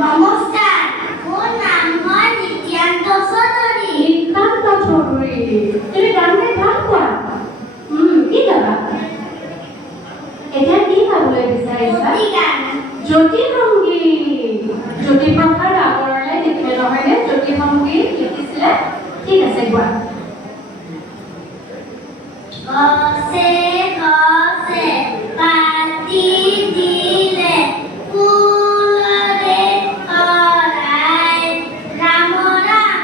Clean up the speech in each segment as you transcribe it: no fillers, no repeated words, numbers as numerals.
নমস্কাৰ, মোৰ নাম হয় নিত্যান্ত চৌধুৰী। নিত্যান্ত চৌধুৰী, তুমি গান গাই ভাল পোৱা? কি গাবা? এতিয়া কি গাবলৈ বিচাৰিছা? জ্যোতি গান। জ্যোতি সংগীত। জ্যোতিপ্ৰসাদ আগৰৱালাই লিখিলে নহয়নে? জ্যোতি সংগীত লিখিছিলে। ঠিক আছে, গোৱা। গছে গছে পাতি দিলে ফুলৰে শৰাই, ৰাম ৰাম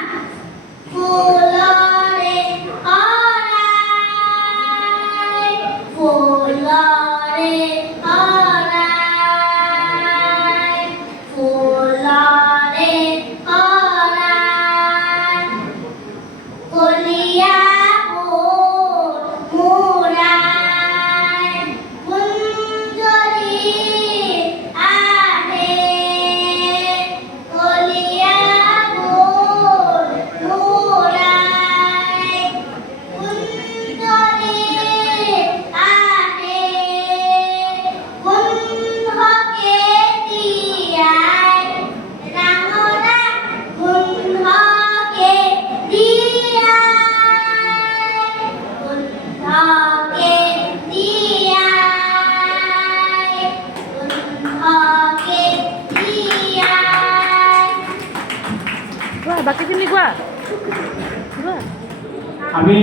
ফুলৰে শৰাই, ফুলৰে শৰাই, ফুলৰে শৰাই, কলিয়া বাকীখিনি গোৱা। আমি